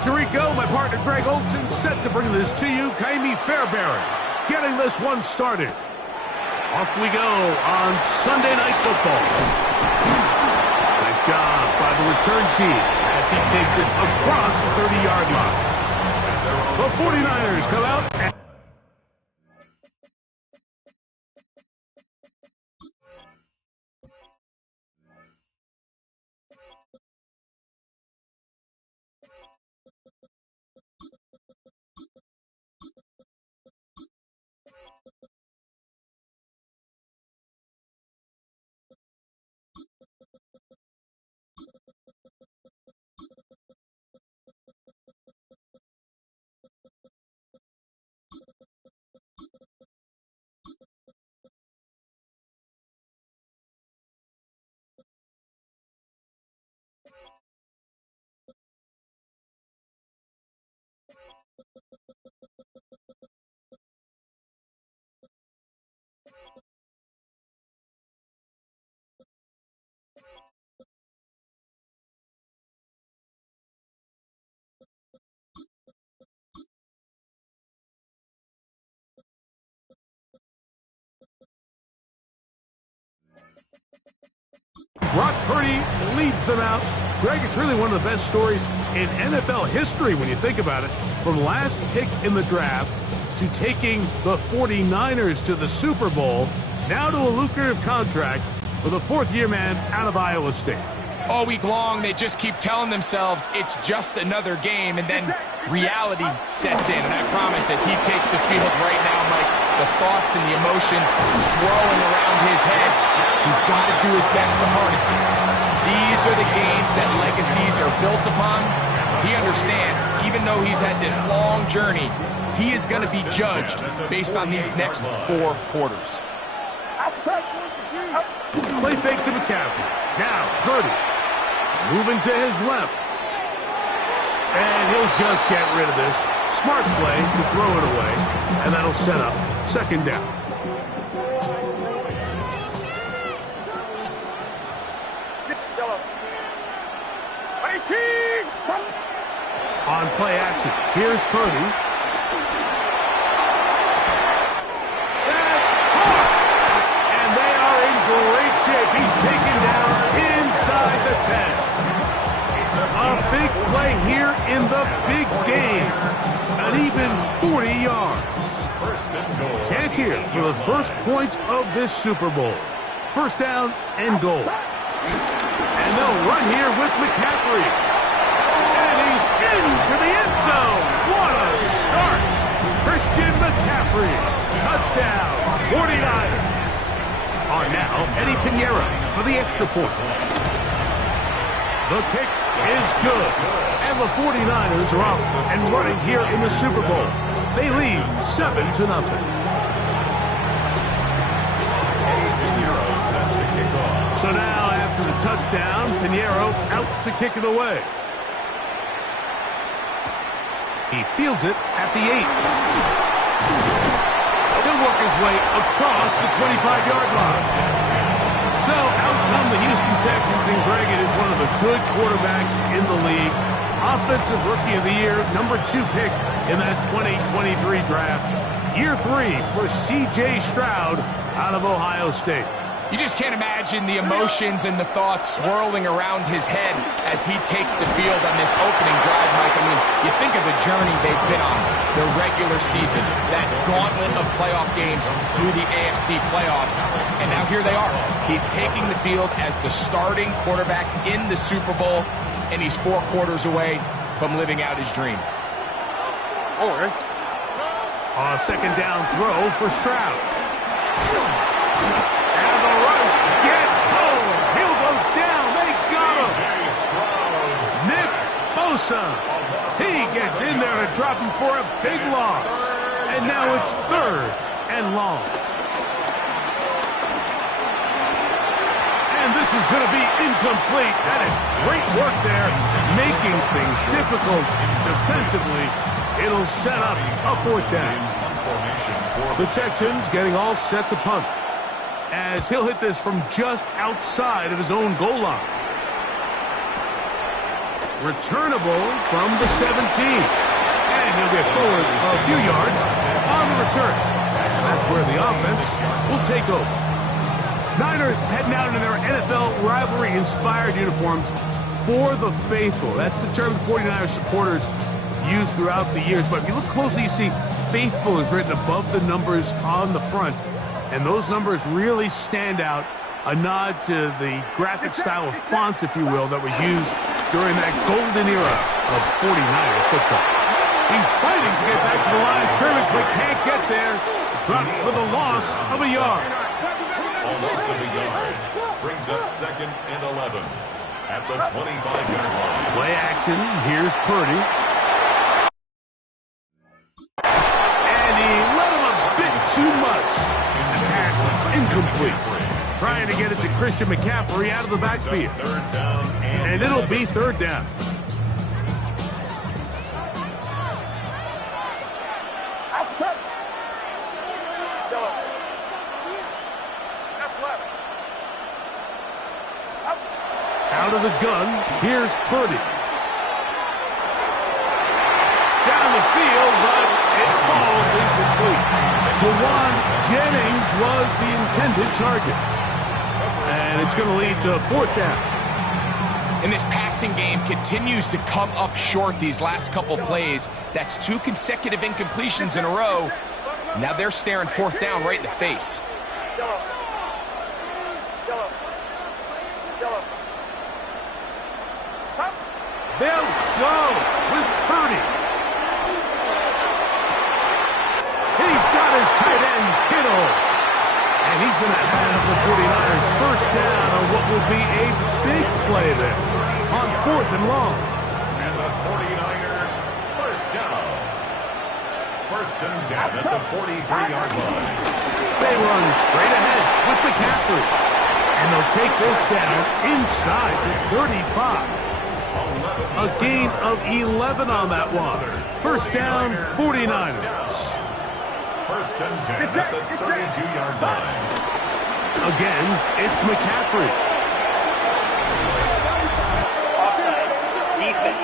Puerto Rico, my partner Greg Olson set to bring this to you. Kaimi Fairbairn getting this one started. Off we go on Sunday Night Football. Nice job by the return team as he takes it across the 30-yard line. The 49ers come out and Brock Purdy leads them out. Greg, it's really one of the best stories in NFL history when you think about it. From last pick in the draft to taking the 49ers to the Super Bowl, now to a lucrative contract for the fourth-year man out of Iowa State. All week long, they just keep telling themselves it's just another game, and then reality sets in. And I promise, as he takes the field right now, Mike, the thoughts and the emotions swirling around his head, he's got to do his best to harness it. These are the games that legacies are built upon. He understands, even though he's had this long journey, he is going to be judged based on these next 4 quarters. Play fake to McCaffrey. Now, Purdy moving to his left. And he'll just get rid of this. Smart play to throw it away. And that'll set up second down. On play action, here's Purdy. That's caught! And they are in great shape. He's taken down inside the 10. A big play here in the big game. An even 40 yards. Chance here for the first points of this Super Bowl. First down and goal. And they'll run here with McCaffrey. And he's into the end zone. What a start. Christian McCaffrey. Touchdown. 49ers. On now, Eddie Pinheiro for the extra point. The kick is good. And the 49ers are off and running here in the Super Bowl. They lead 7-0. So now, after the touchdown, Pinheiro out to kick it away. He fields it at the 8. He'll work his way across the 25-yard line. So out come the Houston Texans, and Greg, it is one of the good quarterbacks in the league. Offensive Rookie of the Year, number 2 pick in that 2023 draft. Year 3 for C.J. Stroud out of Ohio State. You just can't imagine the emotions and the thoughts swirling around his head as he takes the field on this opening drive, Mike. I mean, you think of the journey they've been on, the regular season, that gauntlet of playoff games through the AFC playoffs, and now here they are. He's taking the field as the starting quarterback in the Super Bowl, and he's 4 quarters away from living out his dream. A second down throw for Stroud. He gets in there to drop him for a big loss. And now it's 3rd and long. And this is going to be incomplete. That is great work there, making things difficult defensively. It'll set up a 4th down. The Texans getting all set to punt, as he'll hit this from just outside of his own goal line. returnable from the 17. And he'll get forward a few yards on the return. And that's where the offense will take over. Niners heading out in their NFL rivalry-inspired uniforms for the faithful. That's the term the 49ers supporters use throughout the years. But if you look closely, you see faithful is written above the numbers on the front. And those numbers really stand out. A nod to the graphic style of font, if you will, that was used during that golden era of 49ers football. He's fighting to get back to the line of scrimmage, but can't get there. Dropped for the loss of a yard. A loss of a yard brings up 2nd and 11 at the 25-yard line. Play action. Here's Purdy. And he let him a bit too much. The pass is incomplete. Trying to get it to Christian McCaffrey out of the backfield. And it'll be 3rd down. Out of the gun, here's Purdy. Down the field, but it falls incomplete. Jawan Jennings was the intended target. And it's going to lead to 4th down. And this passing game continues to come up short these last couple plays. That's 2 consecutive incompletions in a row. Now they're staring 4th down right in the face. They'll go with Purdy. He's got his tight end, Kittle. And he's going to have the 49ers 1st down on what will be a big play there on 4th and long. And the 49er 1st down. 1st and 10 at the 43-yard line. They run straight ahead with McCaffrey. And they'll take this down inside the 35. A gain of 11 on that one. 1st down, 49ers. 1st and 10 at the 32-yard line. Again, it's McCaffrey. Offside. Defense.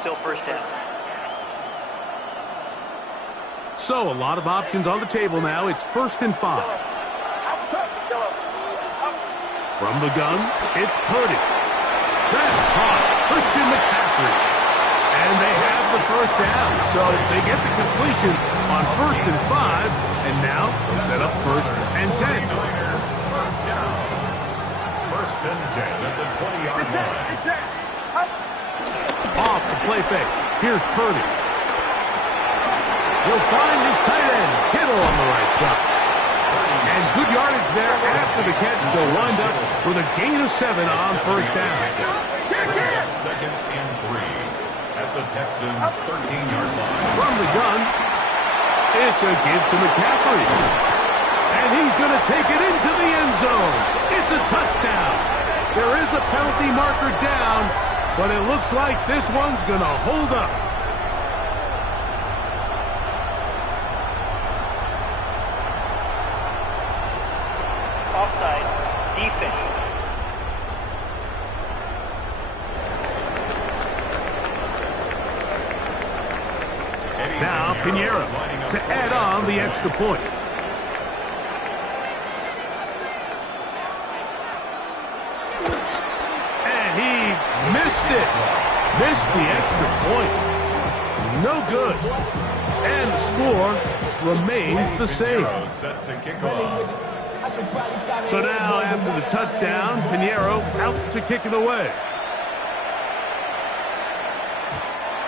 Still 1st down. So, a lot of options on the table now. It's 1st and 5. From the gun, it's Purdy. That's caught. Christian McCaffrey. And they have the 1st down. So, they get the completion on 1st and 5. And now, they'll set up 1st and 10. 1st down. 1st and 10 at the 20-yard line. Off the play fake. Here's Purdy. He'll find his tight end, Kittle, on the right side. And good yardage there after the catch. They'll wind up with a gain of 7 on 1st down. 2nd and 3 at the Texans' 13-yard line. From the gun, it's a give to McCaffrey. And he's going to take it into the end zone. It's a touchdown. There is a penalty marker down, but it looks like this one's going to hold up. Offside. Defense. Now Pinheiro to add on the extra point. And he missed it. Missed the extra point. No good. And the score remains the same. Set to kick off. So now, after the touchdown, Pinheiro out to kick it away.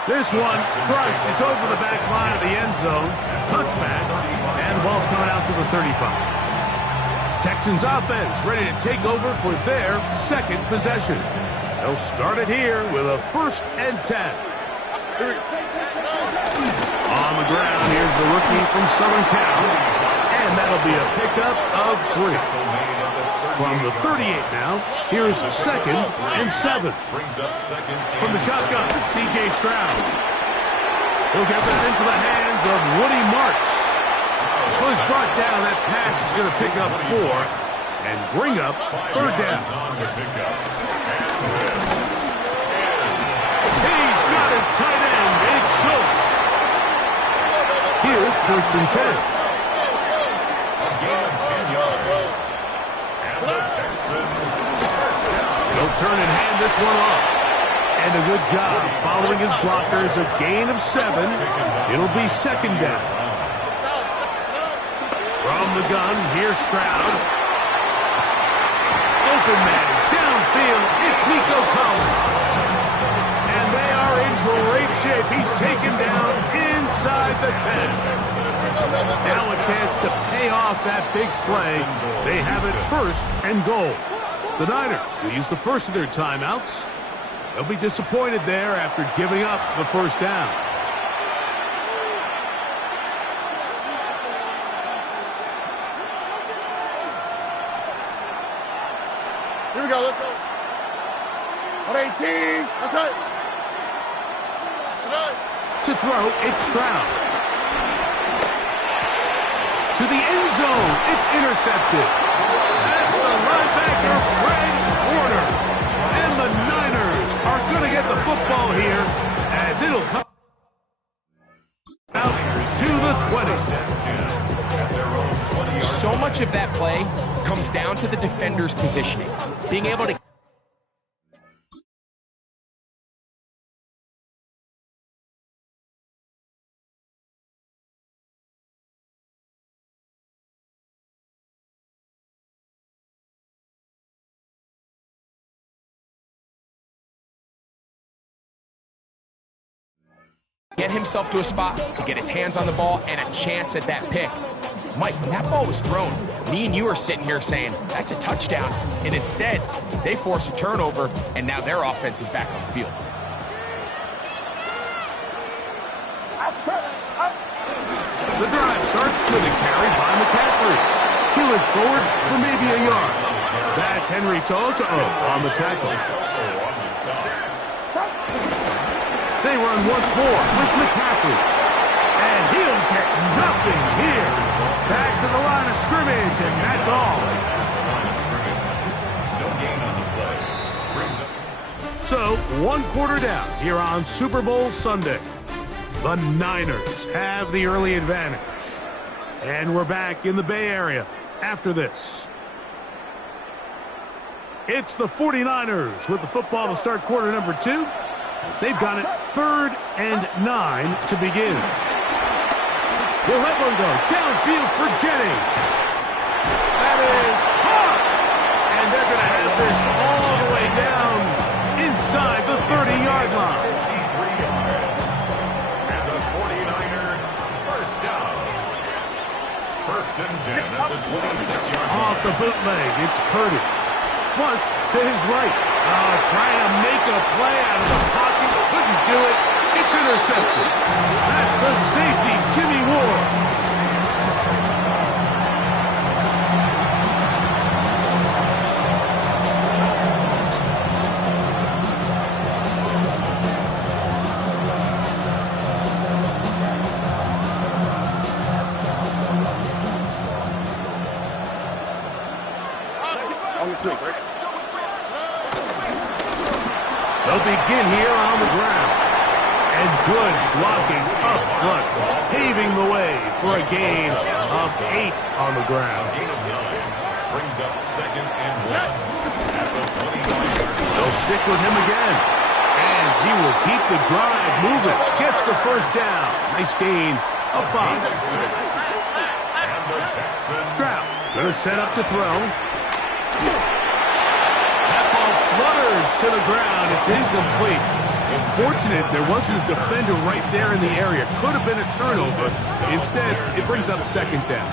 This one crushed. It's over the back line of the end zone. Touchback. And the ball's coming out to the 35. Texans offense ready to take over for their 2nd possession. They'll start it here with a 1st and 10. On the ground, here's the rookie from Southern Cal. And that'll be a pickup of 3. From the 38 now, here's 2nd and 7. From the shotgun, C.J. Stroud. He'll get that into the hands of Woody Marks. Was brought down. That pass is going to pick up 4 and bring up third down. He's got his tight end. It's Schultz. Here's first and 10. A gain of 10 yards. And the Texans first down. He'll turn and hand this one off. And a good job following his blockers. A gain of 7. It'll be second down. From the gun, here's Stroud. Open man, downfield, it's Nico Collins. And they are in great shape. He's taken down inside the 10. Now a chance to pay off that big play. They have it first and goal. The Niners will use the first of their timeouts. They'll be disappointed there after giving up the first down. Here we go, let's go. 118, that's it. To throw, it's Stroud. To the end zone, it's intercepted. That's the linebacker, Fred Warner. And the Niners are going to get the football here as it'll come out to the 20. So much of that play comes down to the defender's positioning. Being able to get himself to a spot to get his hands on the ball and a chance at that pick. Mike, when that ball was thrown, me and you are sitting here saying, that's a touchdown. And instead, they force a turnover, and now their offense is back on the field. The drive starts with a carry by McCaffrey. He looks forward for maybe a yard. That's Henry To'oTo'o on the tackle. They run once more with McCaffrey. And he'll get nothing here. Back to the line of scrimmage, and that's all. No gain on the play. Brings up. So, 1 quarter down here on Super Bowl Sunday. The Niners have the early advantage. And we're back in the Bay Area after this. It's the 49ers with the football to start quarter number 2. As they've got it 3rd and 9 to begin. He'll let one go downfield for Jennings. That is hot. And they're going to have this all the way down inside the 30-yard line. 53 yards. And the 49er first down. First and 10 at the 26-yard line. Off the bootleg, it's Purdy. Flush to his right. Trying to make a play out of the pocket. Couldn't do it. It's intercepted. That's the safety, Jimmy Ward. They'll begin here on the ground. And good blocking up front, paving the way for a gain of 8 on the ground. Gain of 9 brings up 2nd and 1 at the 29-yard line. They'll stick with him again. And he will keep the drive moving. Gets the first down. Nice gain of 5. And the Texans. Stroud going to set up to throw. That ball flutters to the ground. It's incomplete. Unfortunate there wasn't a defender right there in the area. Could have been a turnover. Instead, it brings up 2nd down.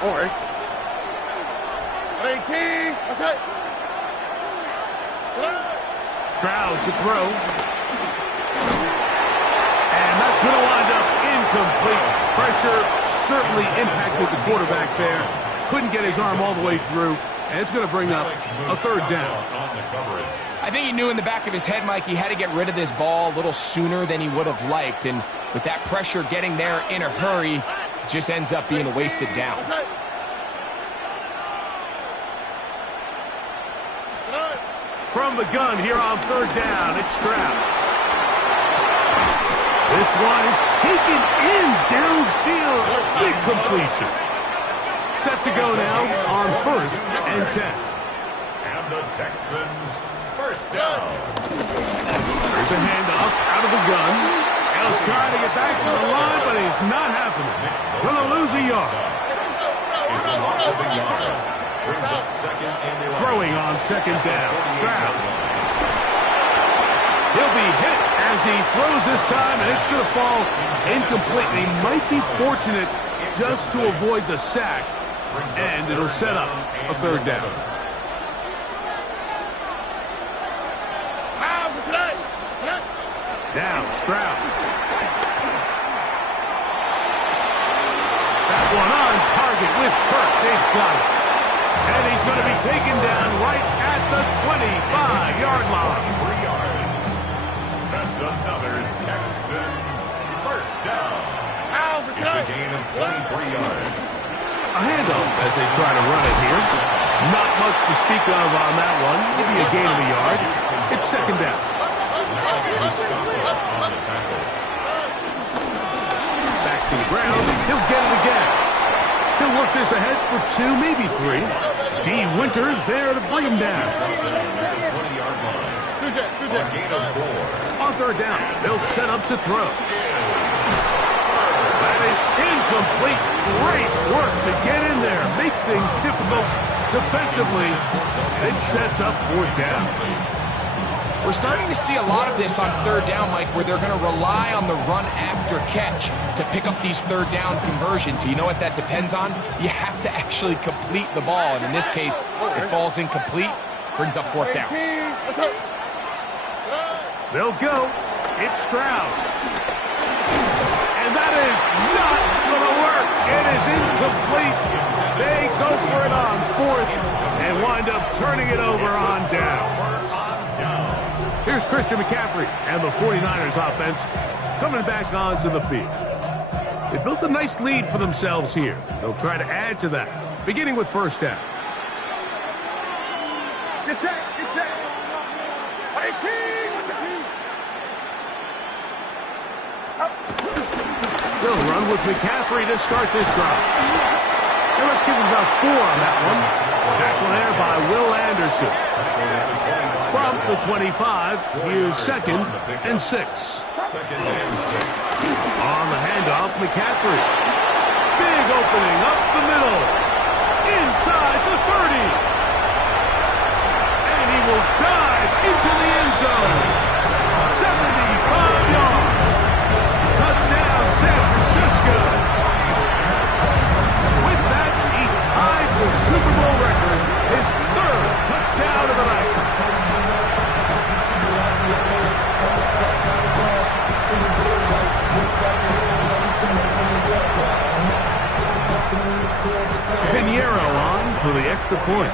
All right. 18, that's it. Stroud to throw. And that's going to wind up incomplete. Pressure certainly impacted the quarterback there. Couldn't get his arm all the way through. And it's going to bring up a third down. On the coverage. I think he knew in the back of his head, Mike, he had to get rid of this ball a little sooner than he would have liked. And with that pressure getting there in a hurry, it just ends up being a wasted down. From the gun here on third down, it's Stroud. This one is taken in downfield. Big completion. Set to go now on 1st and 10. And the Texans first down. There's a handoff out of the gun. He'll try to get back to the line, but it's not happening. Going to lose a yard. It's a loss of a yard. Brings up 2nd and 11. Throwing on 2nd down. Stroud. He'll be hit as he throws this time, and it's going to fall incomplete. He might be fortunate just to avoid the sack, and it'll set up a third down. Now Stroud. That one on target with Burke. They've got it. And he's going to be taken down right at the 25-yard line. 3 yards. That's another Texans first down. It's a gain of 23 yards. A handoff as they try to run it here. Not much to speak of on that one. Maybe a gain of a yard. It's 2nd down. Back to the ground. He'll get it again. He'll work this ahead for 2, maybe 3. D. Winters there to bring him down. On third down, they'll set up to throw. That is incomplete. Great work to get in there. Makes things difficult defensively. And sets up 4th down. We're starting to see a lot of this on third down, Mike, where they're going to rely on the run after catch to pick up these third down conversions. You know what that depends on? You have to actually complete the ball. And in this case, it falls incomplete, brings up 4th down. They'll go. It's Stroud. And that is not going to work. It is incomplete. They go for it on 4th and wind up turning it over on down. Here's Christian McCaffrey and the 49ers offense coming back onto the field. They built a nice lead for themselves here. They'll try to add to that, beginning with 1st down. Get set, get set. They'll run with McCaffrey to start this drive. Now let's give him about 4 on that one. Tackle there by Will Anderson. From the 25, here's 2nd and 6. 2nd and 6. On the handoff, McCaffrey. Big opening up the middle. Inside the 30. And he will dive into the end zone. 75 yards. Touchdown, San Francisco. With that, he ties the Super Bowl record. His 3rd touchdown of the night. Pinheiro on for the extra point.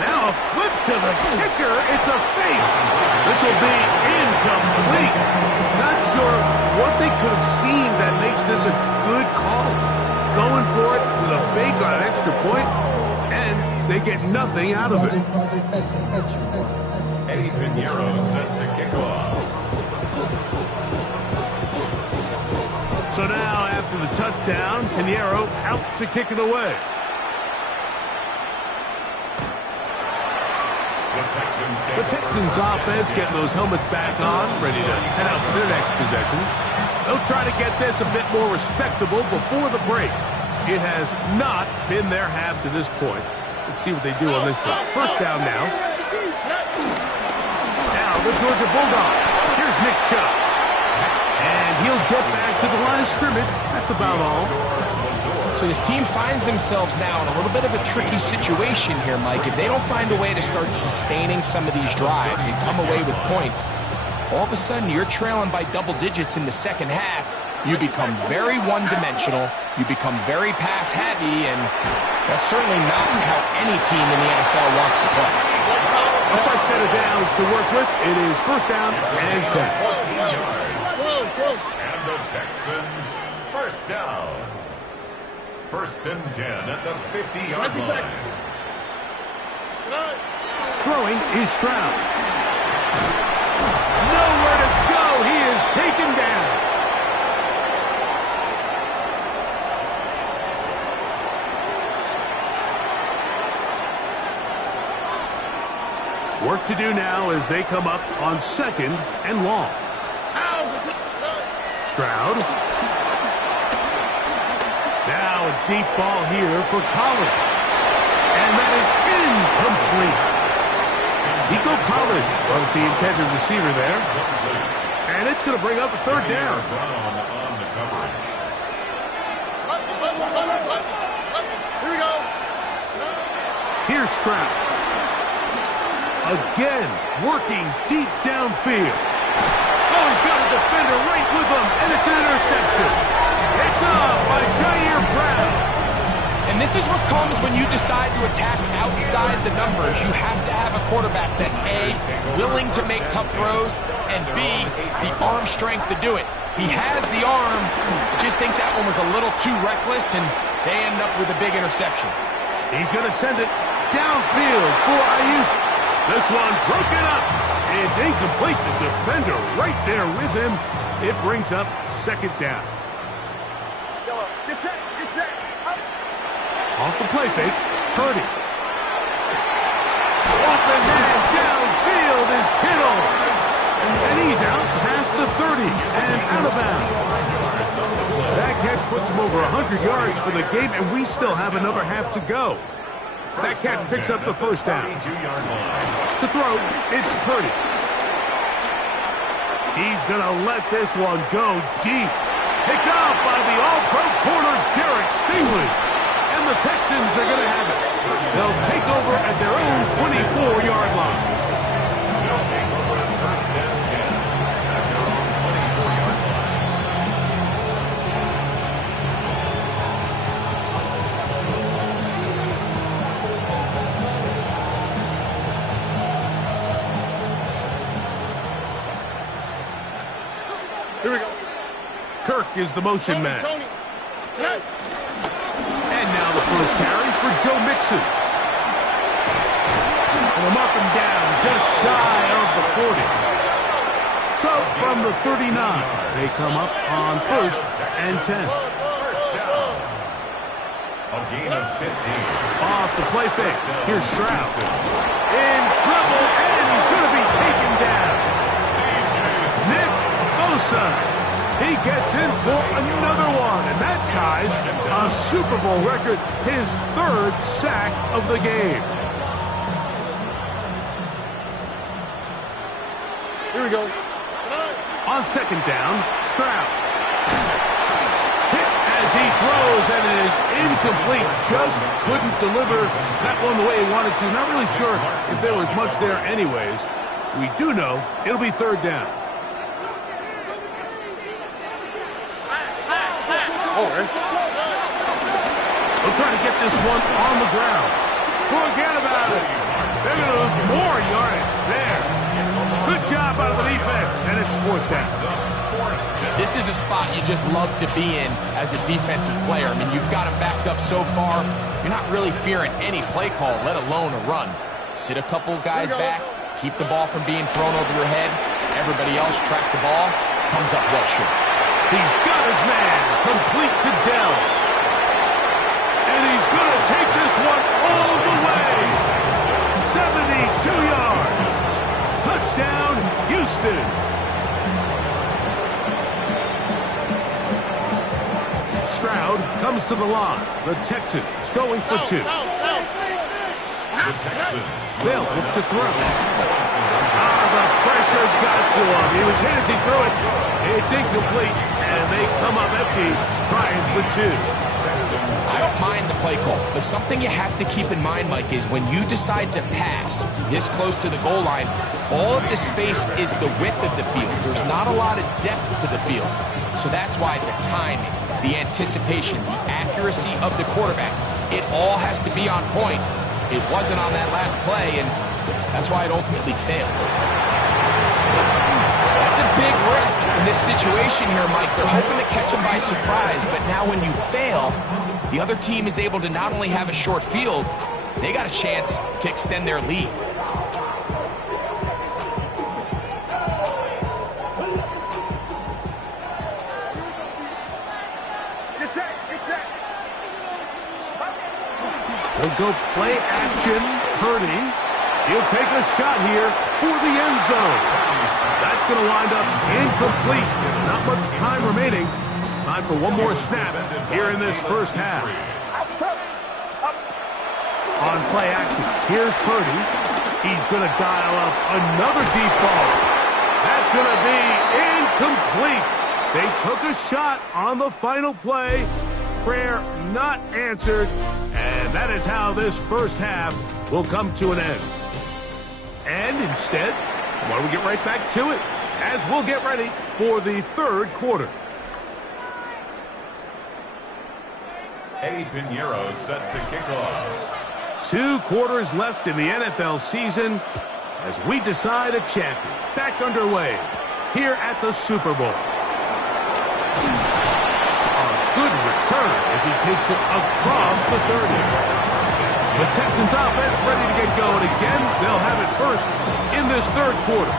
Now a flip to the kicker. It's a fake. This will be incomplete. Not sure what they could have seen that makes this a good call. Going for it with a fake on an extra point, and they get nothing out of it. Eddie Pinheiro set to kick off. So now, after the touchdown, Pinheiro out to kick it away. The Texans offense getting those helmets back on, ready to head out for their next possession. They'll try to get this a bit more respectable before the break. It has not been their half to this point. Let's see what they do on this drive. 1st down now. Now the Georgia Bulldogs. Here's Nick Chubb. And he'll get back to the line of scrimmage. That's about all. So this team finds themselves now in a little bit of a tricky situation here, Mike. If they don't find a way to start sustaining some of these drives and come away with points, all of a sudden you're trailing by double digits in the second half. You become very one-dimensional, you become very pass-heavy, and that's certainly not how any team in the NFL wants to play. That's our set of downs to work with. It is first down and 10. 14 yards. And the Texans, first down. First and 10 at the 50-yard line. Throwing is Stroud. Nowhere to go. He is taken down. Work to do now as they come up on second and long. Stroud. Now a deep ball here for Collins. And that is incomplete. Nico Collins was the intended receiver there. And it's going to bring up a third down. On the coverage. Here we go. Here's Stroud. Again, working deep downfield. Oh, he's got a defender right with him, and it's an interception. Picked off by Jair Brown. And this is what comes when you decide to attack outside the numbers. You have to have a quarterback that's A, willing to make tough throws, and B, the arm strength to do it. He has the arm. I just think that one was a little too reckless, and they end up with a big interception. He's going to send it downfield for Ayuk. This one broken up. It's incomplete. The defender right there with him. It brings up second down. Off the play fake, Purdy. Open man downfield is Kittle. And he's out past the 30 and out of bounds. That catch puts him over 100 yards for the game, and we still have another half to go. That catch picks up the first down. To throw, it's Purdy. He's going to let this one go deep. Picked off by the all-pro corner, Derek Stingley. And the Texans are going to have it. They'll take over at their own 24-yard line. They'll take over at first and 10 at their own 24-yard line. Here we go. Kirk is the motion man. Tony. And now the first carry for Joe Mixon. And they'll mark him down just shy of the 40. So from the 39, they come up on first and 10. First down. A gain of 15. Off the play fake. Here's Stroud. In trouble, and he's going to be taken down. Nick Bosa. He gets in for another one, and that ties a Super Bowl record, his third sack of the game. Here we go. On second down, Stroud. Hit as he throws, and it is incomplete. Just couldn't deliver that one the way he wanted to. Not really sure if there was much there anyways. We do know it'll be third down. They'll try to get this one on the ground. Forget about it. They're going to lose more yardage there. Good job out of the defense, and it's fourth down. This is a spot you just love to be in as a defensive player. I mean, you've got him backed up so far, you're not really fearing any play call, let alone a run. Sit a couple guys back, keep the ball from being thrown over your head. Everybody else track the ball, comes up well short. He's got his man, complete to Dell. And he's going to take this one all the way. 72 yards. Touchdown, Houston. Stroud comes to the line. The Texans going for two. The Texans. They'll look to throw. The pressure's got to him. He was hit as he threw it. It's incomplete, and they come up empty, trying for two. I don't mind the play call, but something you have to keep in mind, Mike, is when you decide to pass this close to the goal line, all of the space is the width of the field. There's not a lot of depth to the field. So that's why the timing, the anticipation, the accuracy of the quarterback, it all has to be on point. It wasn't on that last play, and that's why it ultimately failed. That's a big risk in this situation here, Mike. They're hoping to catch him by surprise, but now when you fail, the other team is able to not only have a short field, they got a chance to extend their lead. He'll go play action. Purdy. He'll take a shot here for the end zone. That's going to wind up incomplete. Not much time remaining. Time for one more snap here in this first half. On play action, here's Purdy. He's going to dial up another deep ball. That's going to be incomplete. They took a shot on the final play. Prayer not answered. And that is how this first half will come to an end. And instead, why don't we get right back to it as we'll get ready for the third quarter. Eddie Pinheiro set to kick off. 2 quarters left in the NFL season as we decide a champion. Back underway here at the Super Bowl. Good return as he takes it across the 30. The Texans offense ready to get going again. They'll have it first in this third quarter.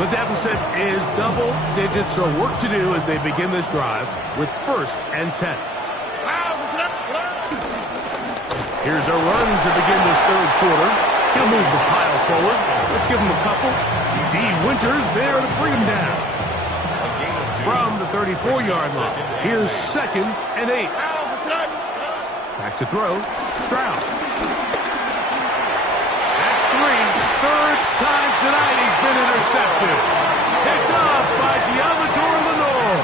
The deficit is double digits, so work to do as they begin this drive with 1st and 10. Here's a run to begin this third quarter. He'll move the pile forward. Let's give him a couple. D. Winters there to bring him down. From the 34-yard line, here's 2nd and 8. Back to throw. Stroud. That's 3. Third time tonight he's been intercepted. Picked up by Diamador Lenore.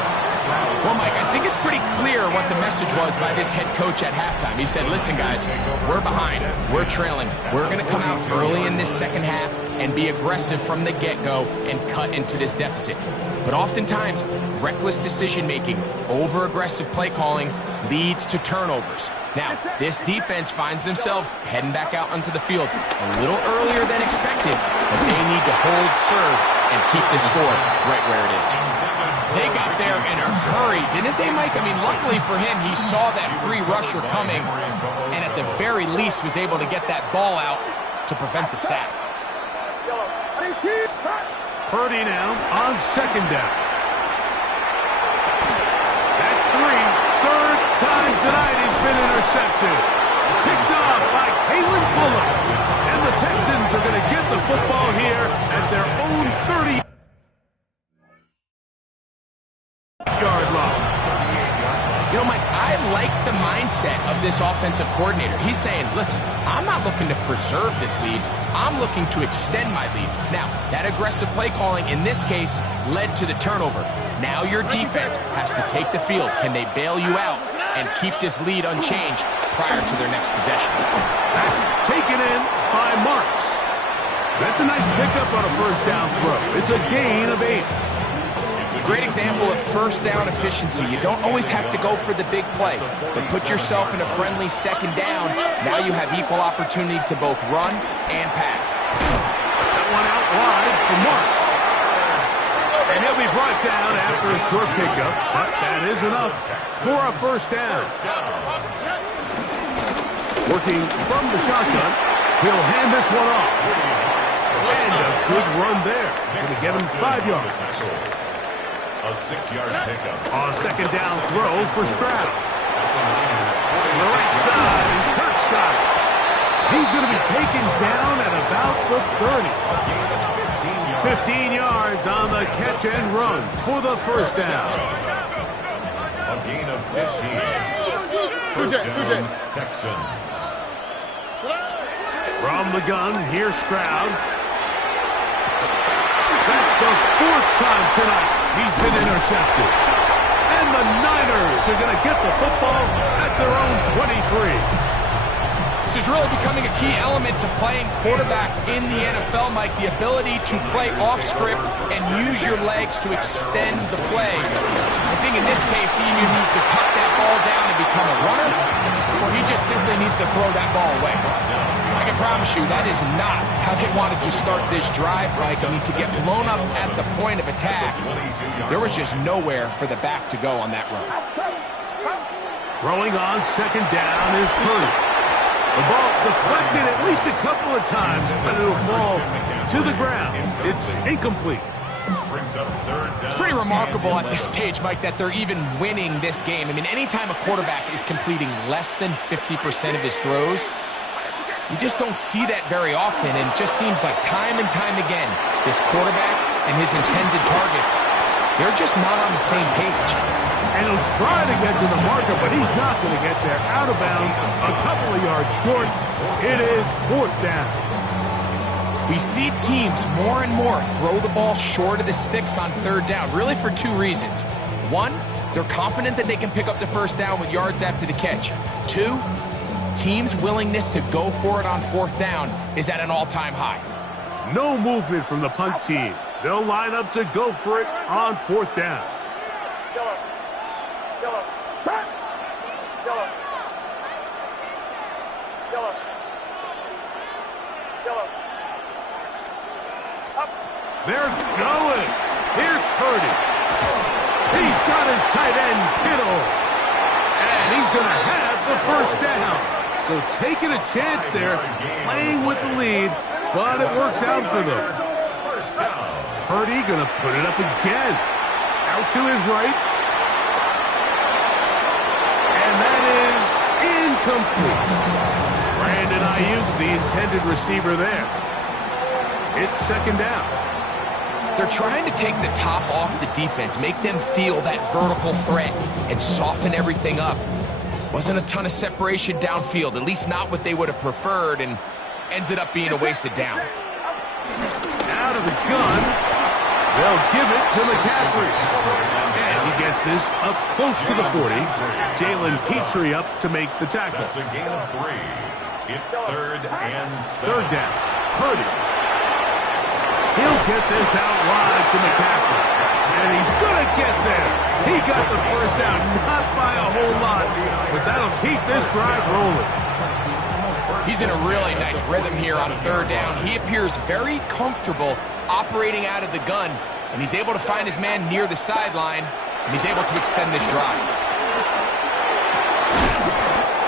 Well, Mike, I think it's pretty clear what the message was by this head coach at halftime. He said, listen, guys, we're behind. We're trailing. We're going to come out early in this second half and be aggressive from the get-go and cut into this deficit. But oftentimes, reckless decision-making, over-aggressive play calling leads to turnovers. Now, this defense finds themselves heading back out onto the field a little earlier than expected, but they need to hold serve and keep the score right where it is. They got there in a hurry, didn't they, Mike? I mean, luckily for him, he saw that free rusher coming and at the very least was able to get that ball out to prevent the sack. Purdy now on 2nd down. That's 3. Third time tonight he's been intercepted. Picked off by Kalen Bullock. And the Texans are going to get the football here at their own 30-yard line. You know, Mike, I like the mindset of this offensive coordinator. He's saying, listen, I'm not looking to preserve this lead. I'm looking to extend my lead. Now, that aggressive play calling in this case led to the turnover. Now your defense has to take the field. Can they bail you out and keep this lead unchanged prior to their next possession? That's taken in by Marks. That's a nice pickup on a first down throw. It's a gain of 8. Great example of first down efficiency. You don't always have to go for the big play, but put yourself in a friendly 2nd down. Now you have equal opportunity to both run and pass. That one out wide for Marks. And he'll be brought down after a short pickup, but that is enough for a first down. Working from the shotgun, he'll hand this one off. And a good run there. Going to get him 5 yards. A 6-yard pickup. A 2nd down throw for Stroud. To the right side, and Kurt Scott. He's going to be taken down at about the 30. 15 yards on the catch and run for the first down. A gain of 15. First down, Texans. From the gun, here's Stroud. That's the 4th time tonight he's been intercepted. And the Niners are going to get the football at their own 23. This is really becoming a key element to playing quarterback in the NFL, Mike, the ability to play off script and use your legs to extend the play. I think in this case, he either needs to tuck that ball down and become a runner, or he just simply needs to throw that ball away. I can promise you that is not how they wanted to start this drive, Mike. I mean, to get blown up at the point of attack, there was just nowhere for the back to go on that run. Throwing on second down is Purdy. The ball deflected at least a couple of times, but it'll fall to the ground. It's incomplete. It's pretty remarkable at this stage, Mike, that they're even winning this game. I mean, anytime a quarterback is completing less than 50% of his throws, you just don't see that very often, and it just seems like time and time again, this quarterback and his intended targets, they're just not on the same page. And he'll try to get to the marker, but he's not going to get there. Out of bounds, a couple of yards short. It is fourth down. We see teams more and more throw the ball short of the sticks on third down, really for two reasons. One, they're confident that they can pick up the first down with yards after the catch. Two, teams' willingness to go for it on fourth down is at an all-time high. No movement from the punt team. They'll line up to go for it on fourth down. They're going. Here's Purdy. He's got his tight end, Kittle. And he's going to have the first down. So taking a chance there, playing with the lead, but it works out for them. Purdy going to put it up again. Out to his right. And that is incomplete. Brandon Ayuk, the intended receiver there. It's second down. They're trying to take the top off the defense, make them feel that vertical threat, and soften everything up. Wasn't a ton of separation downfield, at least not what they would have preferred, and ends it up being a wasted down. Out of the gun, they'll give it to McCaffrey. And he gets this up close to the 40. Jalen Petrie up to make the tackle. That's a gain of 3. It's third and 7. Third down, Purdy. He'll get this out wide to McCaffrey. And he's going to get there. He got the first down, not by a whole lot, but that'll keep this drive rolling. He's in a really nice rhythm here on third down. He appears very comfortable operating out of the gun, and he's able to find his man near the sideline, and he's able to extend this drive.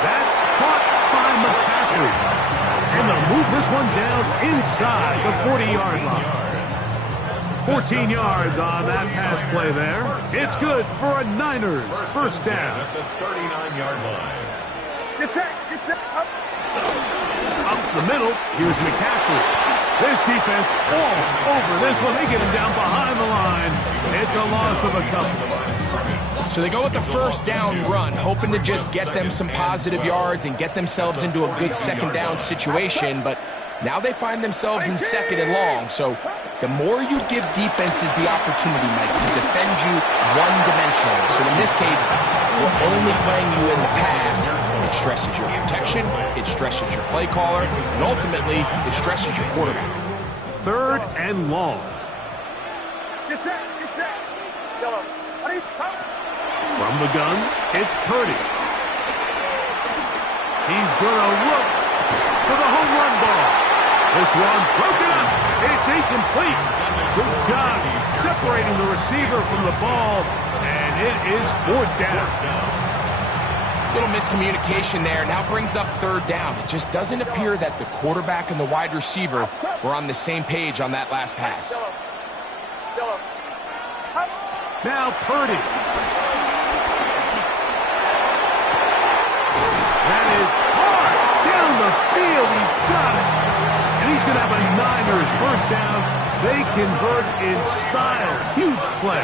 That's caught by McCaffrey. And they'll move this one down inside the 40-yard line. 14 yards on that pass play there. It's good for a Niners first down. At the 39-yard line. Get set. Up the middle, here's McCaffrey. This defense all over this one. They get him down behind the line. It's a loss of a couple. So they go with the first down run, hoping to just get them some positive yards and get themselves into a good second down situation, but now they find themselves in second and long. So the more you give defenses the opportunity, Mike, to defend you one-dimensionally. So in this case, we're only playing you in the pass. It stresses your protection, it stresses your play caller, and ultimately, it stresses your quarterback. Third and long. Get set. From the gun, it's Purdy. He's going to look for the home run ball. This one broken up. It's incomplete. Good job separating the receiver from the ball, and it is fourth down. Little miscommunication there. Now brings up third down. It just doesn't appear that the quarterback and the wide receiver were on the same page on that last pass. Now Purdy. That is hard down the field. He's got it. And he's going to have a Niners first down. They convert in style. Huge play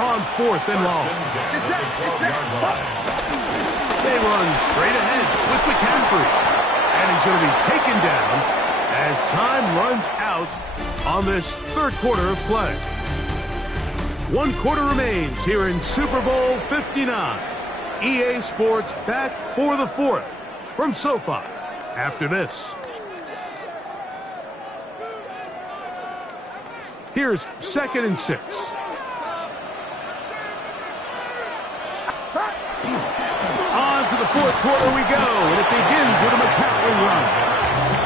on fourth and long. They run straight ahead with McCaffrey. And he's going to be taken down as time runs out on this third quarter of play. One quarter remains here in Super Bowl 59. EA Sports back for the fourth from SoFi after this. Here's 2nd and 6. On to the fourth quarter we go, and it begins with a McCaffrey run.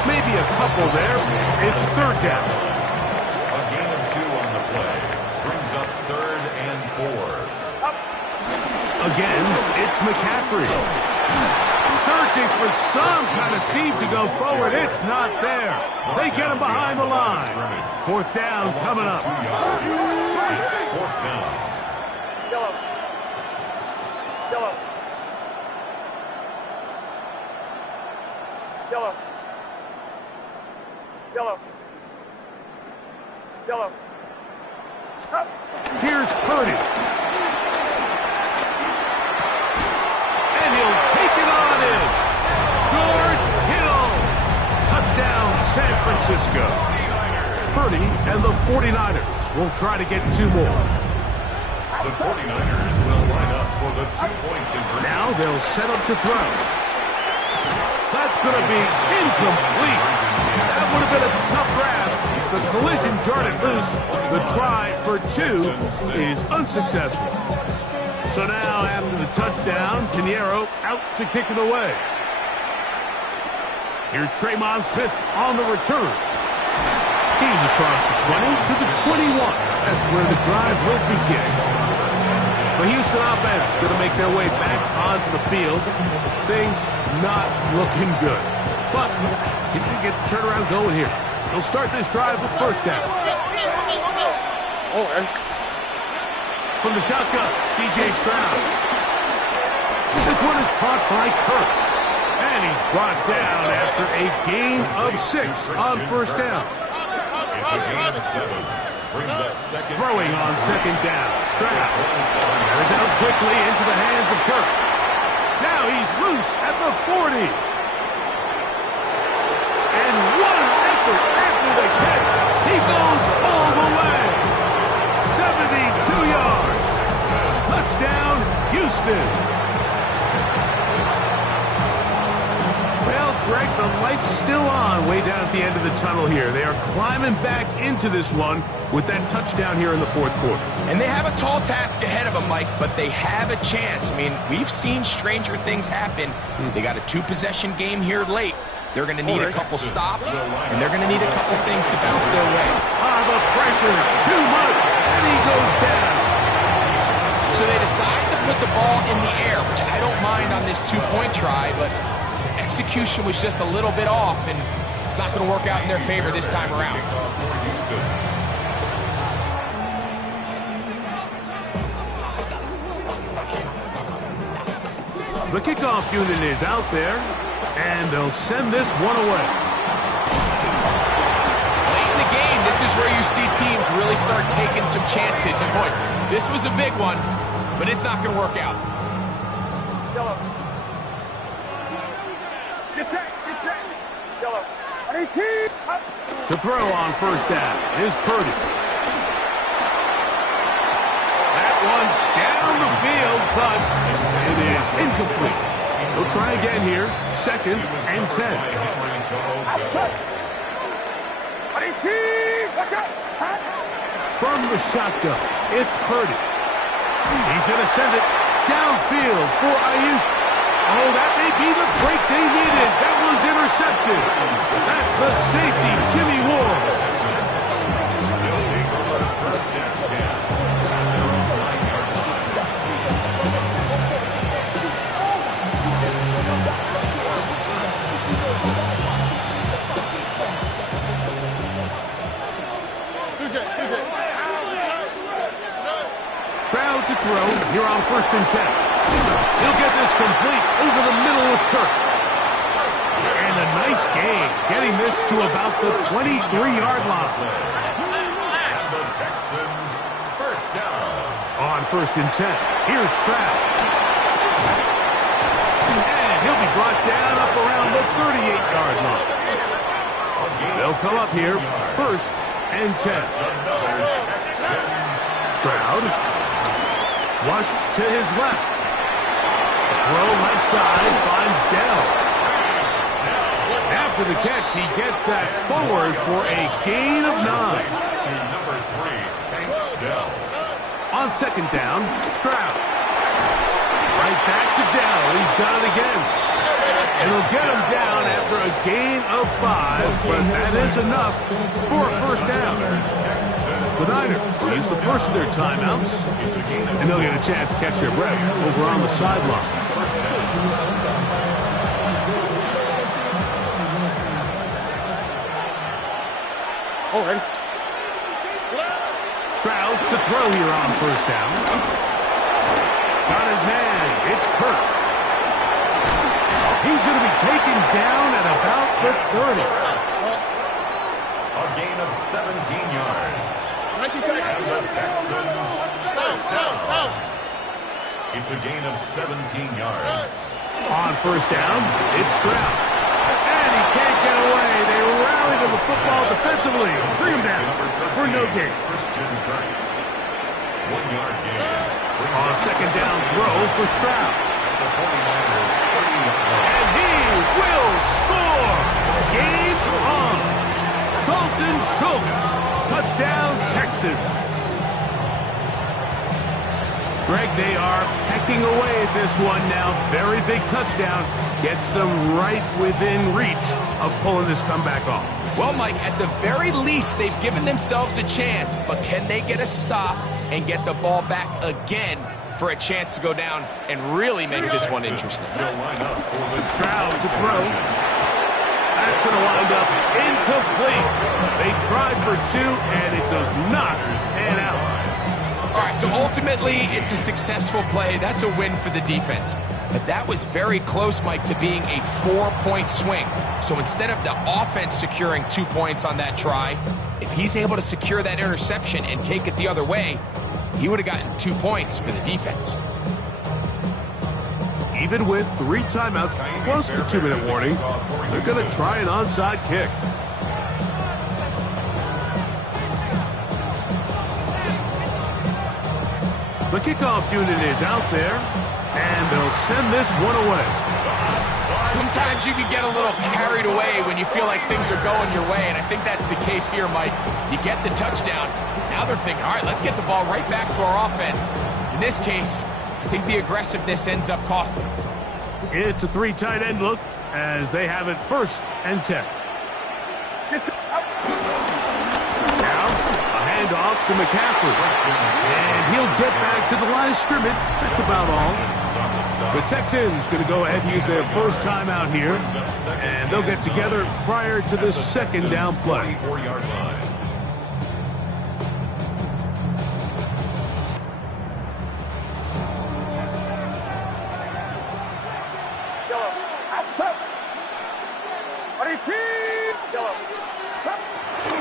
Maybe a couple there. It's 3rd down. A gain of 2 on the play. Brings up 3rd and 4. Again, it's McCaffrey. Searching for some kind of seam to go forward. It's not there. They get him behind the line. 4th down coming up. 2 yards. It's 4th down. Yellow. Yellow. Yellow. Yellow. Yellow. Here's Purdy. And he'll take it on in. George Kittle. Touchdown, San Francisco. Purdy and the 49ers will try to get 2 more. The 49ers will line up for the 2-point conversion. Now they'll set up to throw. That's going to be incomplete. That would have been a tough grab. The collision jarred it loose. The try for 2 is unsuccessful. So now after the touchdown, Pinheiro out to kick it away. Here's Tremon Smith on the return. He's across the 20 to the 21. That's where the drive will begin. The Houston offense going to make their way back onto the field. Things not looking good. But see if they get the turnaround going here. They'll start this drive with 1st down. From the shotgun, C.J. Stroud. This one is caught by Kirk. And he's brought down after a gain of 6 on 1st down. It's a gain of 7. Brings up 2nd. Throwing on 2nd down. Stroud airs out quickly into the hands of Kirk. Now he's loose at the 40. And what an effort after the catch. He goes all the way. 72 yards. Touchdown, Houston. Well, Greg, the light's still on way down at the end of the tunnel here. They are climbing back into this one with that touchdown here in the 4th quarter. And they have a tall task ahead of them, Mike, but they have a chance. I mean, we've seen stranger things happen. They got a 2-possession game here late. They're going to need a couple stops, and they're going to need a couple things to bounce their way. The pressure, too much, and he goes down. So they decide to put the ball in the air, which I don't mind on this 2-point try, but execution was just a little bit off, and it's not going to work out in their favor this time around. The kickoff unit is out there, and they'll send this one away. Late in the game, this is where you see teams really start taking some chances. And boy, this was a big one, but it's not going to work out. Yellow. Get set. Yellow. 18. To throw on 1st down is Purdy. That one down the field, but it is incomplete. They'll try again here. 2nd and 10. Outside. 18. Watch out. From the shotgun, it's Purdy. He's going to send it downfield for Ayuk. Oh, that may be the break they needed. That one's intercepted. That's the safety, Jimmy Ward. They'll take over 1st and 10. They're on the 9-yard line. Stroud to throw here on 1st and 10. He'll get this complete over the middle with Kirk. And a nice gain, getting this to about the 23-yard line. And the Texans, 1st down. On 1st and 10, here's Stroud. And he'll be brought down up around the 38-yard line. They'll come up here, 1st and 10. Another Texans Stroud. Flushed to his left. Throw left side finds Dell. After the catch, he gets that forward for a gain of 9. To number 3, Tank Dell. On second down, Stroud. Right back to Dell. He's got it again. It'll get him down after a gain of 5, but that is enough for a first down. The Niners use the first of their timeouts, and they'll get a chance to catch their breath over on the sideline. Already. Stroud to throw here on first down. Got his man. It's Kirk. He's going to be taken down at about the 30. A gain of 17 yards. And the Texans first down. It's a gain of 17 yards. On first down, it's Stroud. And he can't get away. They rally to the football defensively. Bring him down for no gain. Christian Kirk. 1 yard gain. On second down throw for Stroud. The 49ers 30-yard line. And he will score. Game on. Dalton Schultz. Touchdown, Texans. Greg, they are pecking away at this one now. Very big touchdown. Gets them right within reach of pulling this comeback off. Well, Mike, at the very least, they've given themselves a chance, but can they get a stop and get the ball back again for a chance to go down and really make this one interesting? Will line up for the Stroud to throw. That's going to wind up incomplete. They tried for 2, and it does not pan out. All right, so ultimately, it's a successful play. That's a win for the defense. But that was very close, Mike, to being a 4-point swing. So instead of the offense securing 2 points on that try, if he's able to secure that interception and take it the other way, he would have gotten 2 points for the defense. Even with 3 timeouts plus the 2-minute warning, they're going to try an onside kick. The kickoff unit is out there, and they'll send this one away. Sometimes you can get a little carried away when you feel like things are going your way, and I think that's the case here, Mike. You get the touchdown. Now they're thinking, all right, let's get the ball right back to our offense. In this case, I think the aggressiveness ends up costing them. It's a 3 tight end look as they have it 1st and 10. Now, a handoff to McCaffrey. And he'll get back to the line of scrimmage. That's about all. The Texans going to go ahead and use their first timeout here. And they'll get together prior to the second down play. 4-yard line. Yellow. Outside. 22. Yellow.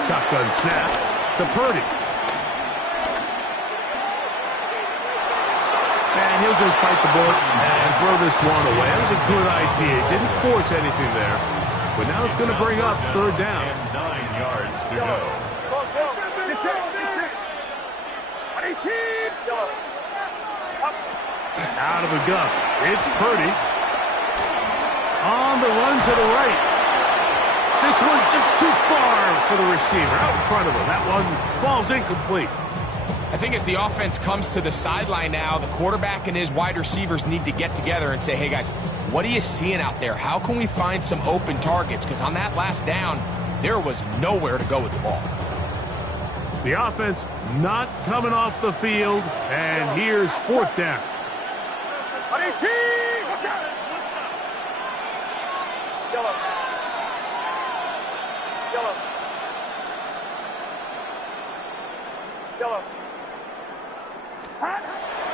Shotgun snap to Purdy. And he'll just bite the bullet and throw this one away. That was a good idea. Didn't force anything there. But now it's going to bring up 3rd down. And 9 yards to go. Get set. Get set. 22. Yellow. Up. Out of the gun. It's Purdy. On the run to the right. This one just too far for the receiver. Out in front of him. That one falls incomplete. I think as the offense comes to the sideline now, the quarterback and his wide receivers need to get together and say, hey, guys, what are you seeing out there? How can we find some open targets? Because on that last down, there was nowhere to go with the ball. The offense not coming off the field, and here's 4th down. 22. Watch out. Yellow. Yellow. Yellow.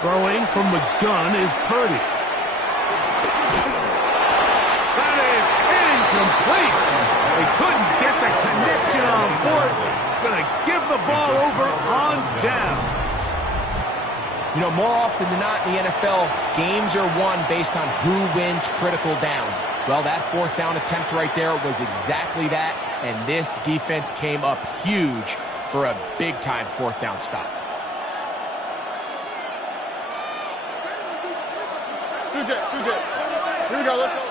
Throwing from the gun is Purdy. That is incomplete. They couldn't get the connection on 4th. Going to give the ball over on down. You know, more often than not in the NFL, games are won based on who wins critical downs. Well, that 4th down attempt right there was exactly that, and this defense came up huge for a big-time 4th down stop. Here we go, let's go.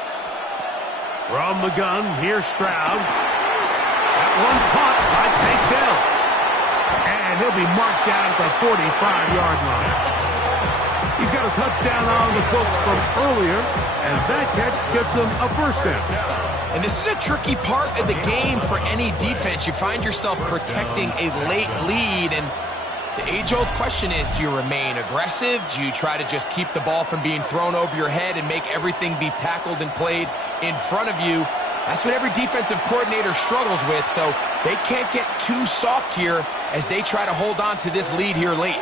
From the gun, here's Stroud. That one caught by Tank Dell. And he'll be marked down at the 45-yard line. He's got a touchdown on the books from earlier, and that catch gets him a first down. And this is a tricky part of the game for any defense. You find yourself protecting a late lead, and the age-old question is, do you remain aggressive? Do you try to just keep the ball from being thrown over your head and make everything be tackled and played in front of you? That's what every defensive coordinator struggles with, so they can't get too soft here as they try to hold on to this lead here late.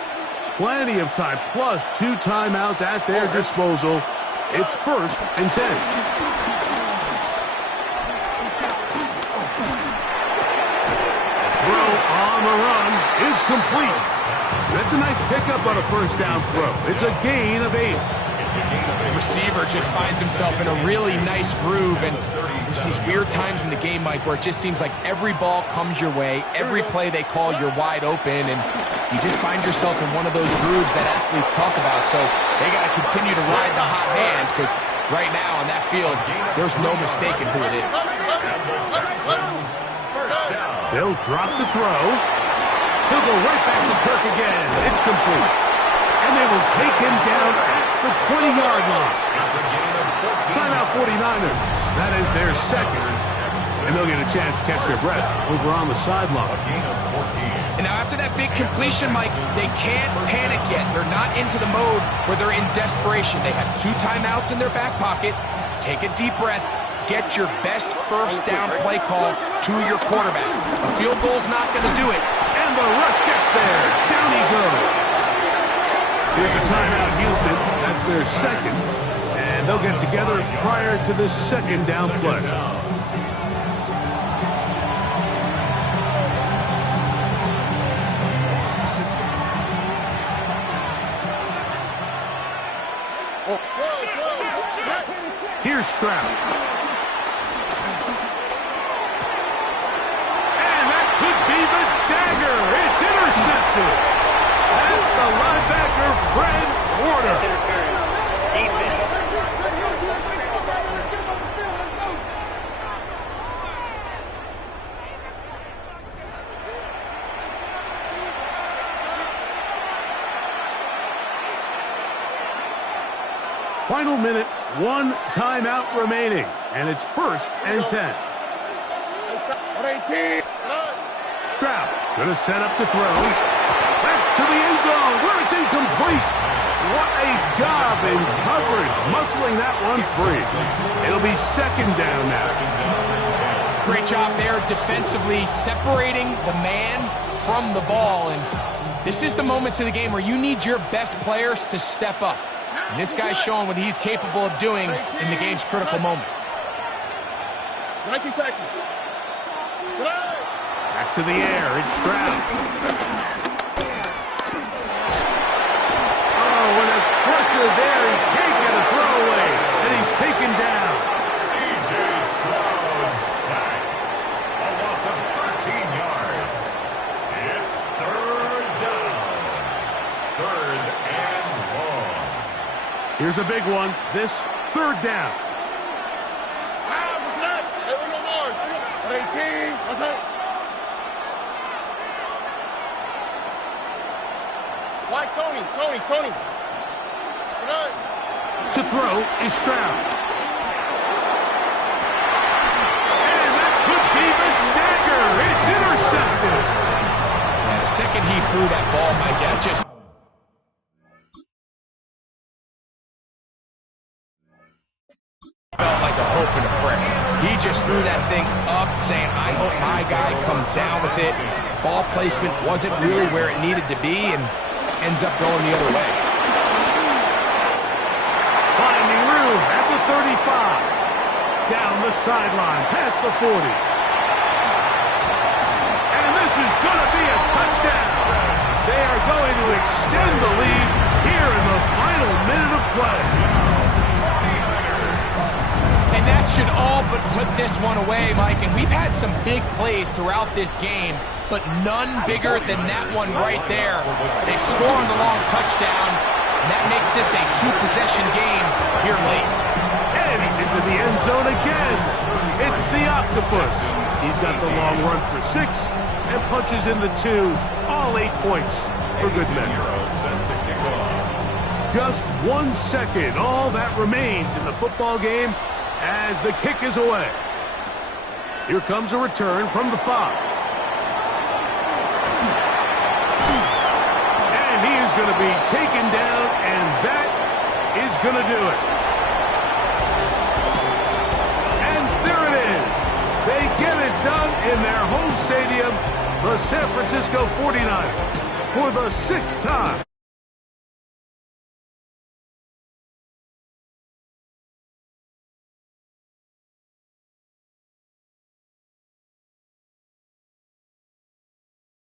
Plenty of time, plus 2 timeouts at their disposal. It's 1st and 10. Throw on the run is complete. That's a nice pickup on a first down throw. It's a gain of 8. The receiver just finds himself in a really nice groove, and there's these weird times in the game, Mike, where it just seems like every ball comes your way, every play they call, you're wide open, and you just find yourself in one of those grooves that athletes talk about. So they got to continue to ride the hot hand, because right now on that field, there's no mistaking who it is. They'll drop the throw. He'll go right back to Kirk again. It's complete. And they will take him down at the 20-yard line. Timeout 49ers. That is their second. And they'll get a chance to catch their breath over on the sideline. And now after that big completion, Mike, they can't panic yet. They're not into the mode where they're in desperation. They have 2 timeouts in their back pocket. Take a deep breath. Get your best first down play call to your quarterback. A field goal's not going to do it. And the rush gets there. Down he goes. Here's a timeout, Houston. That's their second. And they'll get together prior to this second down play. Here's Stroud. And that could be the dagger. It's intercepted. That's the linebacker, Fred Warner. Interference. Defense. Final minute, 1 timeout remaining, and it's 1st and 10. Stroud gonna set up the throw. That's to the end zone where it's incomplete. What a job in coverage, muscling that one free. It'll be 2nd down now. Great job there defensively, separating the man from the ball. And this is the moments of the game where you need your best players to step up. And this guy's showing what he's capable of doing in the game's critical moment. Back to the air, it's Stroud. Oh, and a pressure there. He can't get a throwaway, and he's taken down. C.J. Stroud sacked. A loss of 13 yards. It's 3rd down. 3rd and long. Here's a big one. This 3rd down. Tony. To throw is Stroud. And that could be the dagger. It's intercepted. Yeah, the second he threw that ball, Mike, that just... felt like a hope and a prayer. He just threw that thing up, saying, I hope my guy comes down with it. Ball placement wasn't really where it needed to be, and ends up going the other way. Finding room at the 35. Down the sideline, past the 40. And this is going to be a touchdown. They are going to extend the lead here in the final minute of play. And that should all but put this one away, Mike. And we've had some big plays throughout this game, but none bigger than that one right there. They score on the long touchdown, and that makes this a two-possession game here late. And he's into the end zone again. It's the octopus. He's got the long run for 6 and punches in the 2. All 8 points for good measure. Just 1 second. All that remains in the football game as the kick is away. Here comes a return from the 5. And he is going to be taken down, and that is going to do it. And there it is. They get it done in their home stadium, the San Francisco 49ers, for the 6th time.